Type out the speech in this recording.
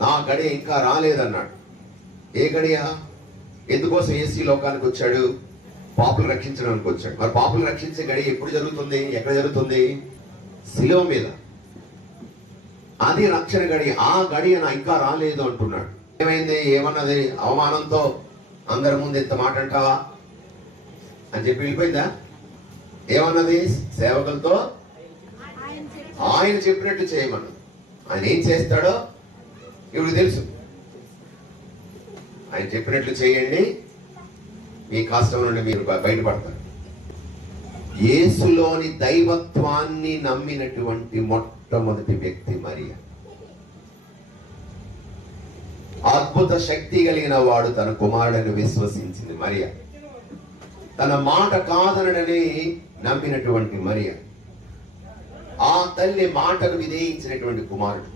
నా గడియ ఇంకా రాలేదన్నాడు. ఏ గడియ? ఎందుకోసం యేసు ఈ లోకానికి వచ్చాడు? పాపులు రక్షించడానికి వచ్చాడు. మరి పాపులు రక్షించే గడియ ఎప్పుడు జరుగుతుంది? ఎక్కడ జరుగుతుంది? శిలువ మీద. అది రక్షణ గడియ. ఆ గడియ నా ఇంకా రాలేదు అంటున్నాడు. ఏమైంది? ఏమన్నది? అవమానంతో అందరి ముందు ఇంత మాట అంటావా అని చెప్పి వెళ్ళిపోయిందా? ఏమన్నది? సేవకులతో ఆయన చెప్పినట్టు చేయమన్నది. ఆయన ఏం చేస్తాడో ఇప్పుడు తెలుసు. ఆయన చెప్పినట్లు చేయండి, మీ కష్టం నుండి మీరు బయటపడతారు. యేసులోని దైవత్వాన్ని నమ్మినటువంటి మొట్టమొదటి వ్యక్తి మరియా. అద్భుత శక్తి కలిగిన వాడు తన కుమారుడని విశ్వసించింది మరియా. తన మాట కాదనడని నమ్మినటువంటి మరియా. ఆ తల్లి మాటను విధేయించినటువంటి కుమారుడు.